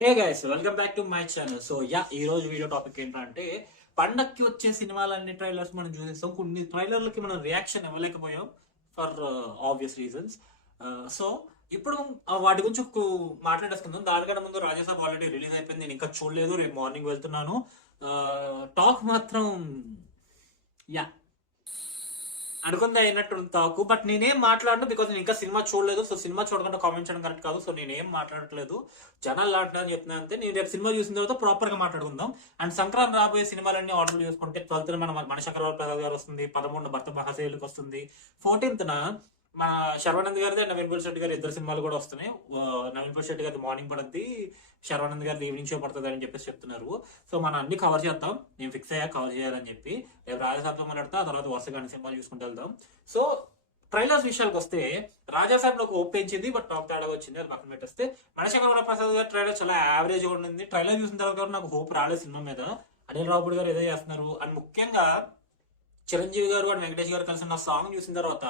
Hey guys, welcome back to my channel. So ఈ రోజు video topic ఏంటంటే పండక్కి వచ్చే సినిమాలన్ని ట్రైలర్స్ మనం చూసేస్తాం. కొన్ని ట్రైలర్లకి మనం రియాక్షన్ ఇవ్వలేకపోయాం ఫర్ ఆబ్వియస్ రీజన్స్. సో ఇప్పుడు వాటి గురించి మాట్లాడేసుకుందాం. దానికన్నా ముందు రాజాసాబ్ ఆల్రెడీ రిలీజ్ అయిపోయింది, నేను ఇంకా చూడలేదు, రేపు మార్నింగ్ వెళ్తున్నాను. టాక్ మాత్రం యా అనుకుంది అయినట్టు తాకు, బట్ నేనేం మాట్లాడను బికాస్ నేను ఇంకా సినిమా చూడలేదు. సో సినిమా చూడకుండా కామెంట్ చేయడం కరెక్ట్ కాదు. సో నేనేం మాట్లాడట్లేదు, జనాలు ఆడుతున్నాను చెప్తున్నా అంతే. నేను రేపు సినిమా చూసిన తర్వాత ప్రాపర్ గా మాట్లాడుకుందాం. అండ్ సంక్రాంతి రాబోయే సినిమాలన్నీ ఆర్డర్ చేసుకుంటే 12th మన మణిశంకర్ ప్రసాద్ గారు వస్తుంది, 13 భర్త మహాశైలుకి వస్తుంది, 14th మన శర్వానంద్ గారిది అండ్ నవీన్ శెట్టి గారి ఇద్దరు సినిమాలు కూడా వస్తున్నాయి. నవీన్ శెట్టి గారి మార్నింగ్ పడుద్ది, శర్వానంద్ గారి ఈవినింగ్ షో పడుతుంది అని చెప్పేసి చెప్తున్నారు. సో మనం అన్ని కవర్ చేద్దాం, నేను ఫిక్స్ అయ్యా కవర్ చేయాలని చెప్పి. రేపు రాజాసాబ్తో మాట్లాడతా, ఆ తర్వాత వరుసగా అన్ని సినిమాలు చూసుకుంటూ వెళ్దాం. సో ట్రైలర్స్ విషయానికి వస్తే రాజాసాబ్ నాకు ఓప్ పెంచింది, బట్ టాప్ తేడా వచ్చింది, అది పక్కన పెట్టేస్తే మణిశంకర ప్రసాద్ గారి ట్రైలర్ చాలా యావరేజ్ గా ఉండింది. ట్రైలర్ చూసిన తర్వాత నాకు హోప్ రాలేదు సినిమా మీద. అనిల్ రావుపూడి గారు ఏదో చేస్తున్నారు, అండ్ ముఖ్యంగా చిరంజీవి గారు అండ్ వెంకటేష్ గారు కలిసి నా సాంగ్ చూసిన తర్వాత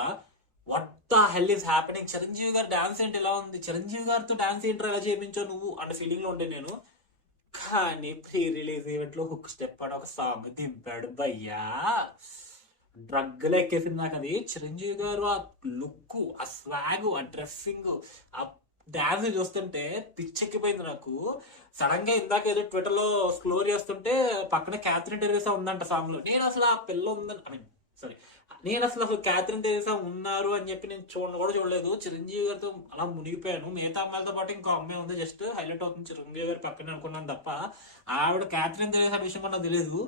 what the hell is happening, Chiranjeevi గారు డాన్స్ ఏంటి ఎలా ఉంది, చిరంజీవి గారితో డాన్స్ ఏంటి ఎలా చేయించావు నువ్వు అంటే ఫీలింగ్ లో ఉండే నేను. కానీ ప్రీ రిలీజ్ ఈవెంట్ లో హుక్ స్టెప్ అని ఒక సాంగ్ దింపాడు భయ్యా, డ్రగ్ ఎక్కేసింది నాకు అది. చిరంజీవి గారు ఆ లుక్, ఆ స్వాగ్, ఆ డ్రెస్సింగ్, ఆ డాన్స్ చూస్తుంటే పిచ్చెక్కిపోయింది నాకు. సడన్ గా ఇందాక ఏదో ట్విట్టర్ లో స్క్రోల్ చేస్తుంటే పక్కన క్యాథరిన్ టెరెసా ఉందంట సాంగ్ లో. నేను అసలు ఆ పిల్ల ఉందని, ఐ మీన్ సారీ, నేను అసలు క్యాథరిన్ టెరెసా ఉన్నారు అని చెప్పి నేను కూడా చూడలేదు. చిరంజీవి గారితో అలా మునిగిపోయాను. మిగతా అమ్మాయిలతో పాటు ఇంకో అమ్మాయి ఉంది, జస్ట్ హైలైట్ అవుతుంది చిరంజీవి గారి పక్కన అనుకున్నాను తప్ప ఆవిడ క్యాథరిన్ టెరెసా విషయం కూడా నాకు తెలియదు.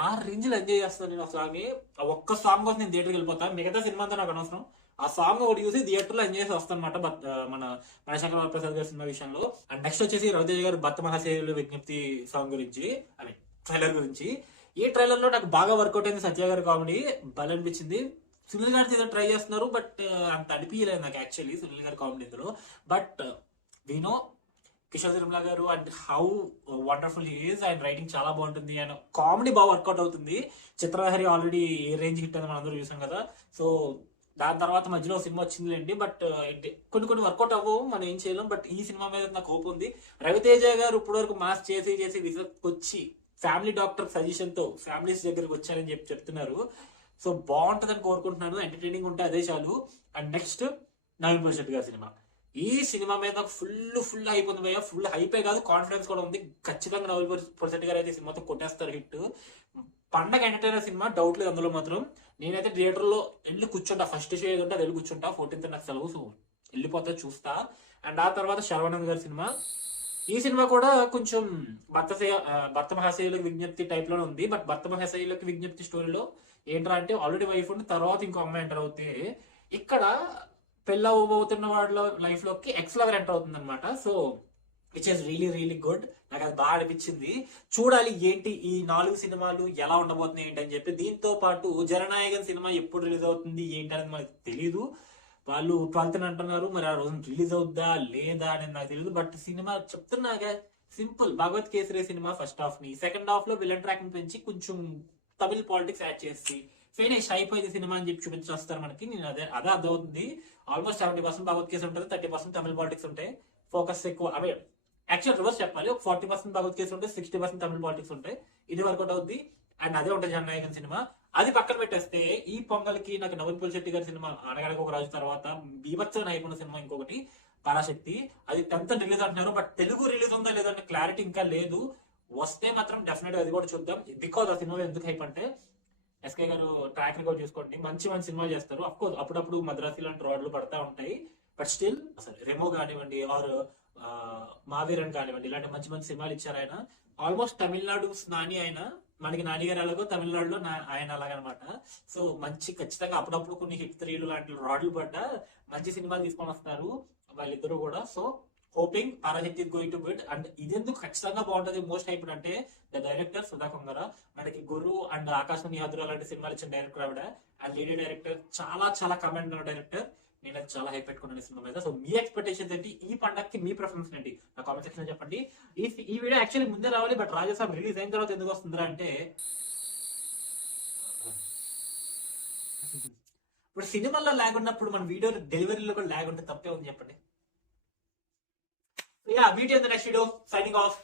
ఆ రేంజ్ లో ఎంజాయ్ చేస్తాను నేను ఆ సాంగ్. ఆ ఒక్క సాంగ్ కోసం నేను థియేటర్కి వెళ్ళిపోతాను, మిగతా సినిమా అంతా నాకు అనవసరం. ఆ సాంగ్ ఒకటి చూసి థియేటర్ లో ఎంజాయ్ చేసి వస్తాను అనమాట. బట్ మన మణిశంకర్ ప్రసాద్ గారి సినిమా విషయంలో. అండ్ నెక్స్ట్ వచ్చేసి రవితేజ గారు భర్త మహాశైలు విజ్ఞప్తి సాంగ్ గురించి, ఐ మీన్ ట్రైలర్ గురించి. ఈ ట్రైలర్ లో నాకు బాగా వర్కౌట్ అయింది సత్య గారి కామెడీ, భలే అనిపించింది. సునీల్ గారి ఏదో ట్రై చేస్తున్నారు, బట్ అంత అనిపించలేదు నాకు యాక్చువల్లీ సునీల్ గారి కామెడీ ఇందులో. బట్ వినో కిషోర్ తిరుమల గారు అండ్ హౌ వండర్ఫుల్ ఈజ్, ఆయన రైటింగ్ చాలా బాగుంటుంది, ఆయన కామెడీ బాగా వర్కౌట్ అవుతుంది. చిత్రలహరి ఆల్రెడీ ఏ రేంజ్ హిట్ అని మనం అందరూ చూసాం కదా. సో దాని తర్వాత మధ్యలో సినిమా వచ్చిందిలేండి, బట్ కొన్ని వర్కౌట్ అవ్వవు, మనం ఏం చేయలేం. బట్ ఈ సినిమా మీద నాకు హోప్ ఉంది. రవితేజ గారు ఇప్పటి వరకు మాస్ చేసి చేసి వచ్చి ఫ్యామిలీ డాక్టర్ సజెషన్ తో ఫ్యామిలీస్ దగ్గరికి వచ్చారని చెప్పి చెప్తున్నారు. సో బాగుంటుందని కోరుకుంటున్నాను, ఎంటర్టైనింగ్ ఉంటే అదే చాలు. అండ్ నెక్స్ట్ నవీన్ శెట్టి గారి సినిమా. ఈ సినిమా మీద నాకు ఫుల్ హైప్ ఉంది భయ్య, ఫుల్ హైపే కాదు కాన్ఫిడెన్స్ కూడా ఉంది. ఖచ్చితంగా నవీన్ శెట్టి గారు అయితే సినిమాతో కొట్టేస్తారు హిట్. పండగ ఎంటర్టైనర్ సినిమా, డౌట్ లేదు అందులో మాత్రం. నేనైతే థియేటర్ లో వెళ్ళి కూర్చుంటా, ఫస్ట్ షో ఏదో ఉంటే అది వెళ్ళి కూర్చుంటా. 14th నాకు సెలవు, సో వెళ్ళిపోతా చూస్తా. అండ్ ఆ తర్వాత శర్వానంద్ గారి సినిమా. ఈ సినిమా కూడా కొంచెం భర్త మహాశయులకు విజ్ఞప్తి టైప్ లోనే ఉంది. బట్ భర్త మహాశయులకు విజ్ఞప్తి స్టోరీలో ఏంట్రా అంటే ఆల్రెడీ వైఫ్ ఉండి తర్వాత ఇంకో అమ్మాయి ఎంటర్ అవుతే, ఇక్కడ పెళ్ళి అవ్వబోతున్న వాళ్ళ లైఫ్ లోకి ఎక్స్ లవర్ ఎంటర్ అవుతుంది అనమాట. So which is really good. నాకు అది బాగా అనిపించింది. చూడాలి ఏంటి ఈ 4 సినిమాలు ఎలా ఉండబోతున్నాయి ఏంటి అని చెప్పి. దీంతో పాటు జననాయకన్ సినిమా ఎప్పుడు రిలీజ్ అవుతుంది ఏంటి అనేది మనకు తెలీదు. వాళ్ళు 12th అంటున్నారు, మరి ఆ రోజు రిలీజ్ అవుద్దా లేదా అనేది నాకు తెలియదు. బట్ సినిమా చెప్తున్నాగా simple Bhagavanth Kesari cinema first half ని, సెకండ్ హాఫ్ లో విలన్ ట్రాక్ ని పెంచి కొంచెం తమిళ్ పాలిటిక్స్ యాడ్ చేసి ఫినిష్ అయిపోయింది సినిమా అని చెప్పి చూపించి వస్తారు మనకి. నేను అదే అర్థమవుతుంది. ఆల్మోస్ట్ 70% భగవత్ కేసు ఉంటుంది, 30% తమిళ్ పాలిటిక్స్ ఉంటాయి. ఫోకస్ ఎక్కువ అవే. యాక్చువల్ రివర్స్ చెప్పాలి, 40% భగవత్ కేసు ఉంటే 60% తమిళ పాలిటిక్స్ ఉంటాయి. ఇది వర్కౌట్ అవుద్ది. అండ్ అదే ఉంటుంది జననాయకన్ సినిమా. అది పక్కన పెట్టేస్తే ఈ పొంగల్కి నాకు నవీన్ శెట్టి గారి సినిమా అనగనగా ఒక రాజు తర్వాత బీభత్స నైపుణ సినిమా ఇంకొకటి పరాశక్తి. అది 10th రిలీజ్ అంటున్నారు, బట్ తెలుగు రిలీజ్ ఉందా లేదా అంటే క్లారిటీ ఇంకా లేదు. వస్తే మాత్రం డెఫినెట్ అది కూడా చూద్దాం. బికాజ్ ఆ సినిమా ఎందుకు హైప్ అంటే ఎస్కే గారు ట్రాక్ రికార్డ్ చూసుకోండి, మంచి మంచి సినిమాలు చేస్తారు. అఫ్కోర్స్ అప్పుడప్పుడు మద్రాసి లాంటి రోడ్లు పడతా ఉంటాయి, బట్ స్టిల్ అసలు రెమో కానివ్వండి ఆర్ మావీరన్ కానివ్వండి, ఇలాంటి మంచి మంచి సినిమాలు ఇచ్చారు ఆయన. ఆల్మోస్ట్ తమిళనాడు నాని ఆయన, మనకి నాని గారు ఎలాగో తమిళనాడులో ఆయన అలాగనమాట. సో మంచి ఖచ్చితంగా అప్పుడప్పుడు కొన్ని హిట్ 3లు లాంటి రాడ్లు పడ్డ మంచి సినిమాలు తీసుకొని వస్తారు వాళ్ళిద్దరూ కూడా. So hoping Parashakti going to bit. And ఇదెందుకు ఖచ్చితంగా బాగుంటది మోస్ట్ హైప్ అంటే ద డైరెక్టర్ సుధా కొంగర. మనకి గురు అండ్ ఆకాశం నిహాదురు అలాంటి సినిమాలు ఇచ్చిన డైరెక్టర్ ఆవిడ. అండ్ లేడీ డైరెక్టర్ చాలా కమెంట్ డైరెక్టర్. నేను అది చాలా హైప్ పెట్టుకున్నాను సినిమా మీద. సో మీ ఎక్స్పెక్టేషన్స్ ఏంటి, ఈ పండగకి మీ ప్రిఫరెన్స్ ఏంటి నా కామెంట్ సెక్షన్ లో చెప్పండి. ఈ వీడియో యాక్చువల్లీ ముందే రావాలి, బట్ రాజాసాబ్ రిలీజ్ అయిన తర్వాత ఎందుకు వస్తుందిరా అంటే ఇప్పుడు సినిమాల్లో ల్యాగ్ ఉన్నప్పుడు మన వీడియో డెలివరీలో కూడా ల్యాగ్ ఉంటే తప్పే ఉంది చెప్పండి. Yeah, meet you in the next video. Signing off.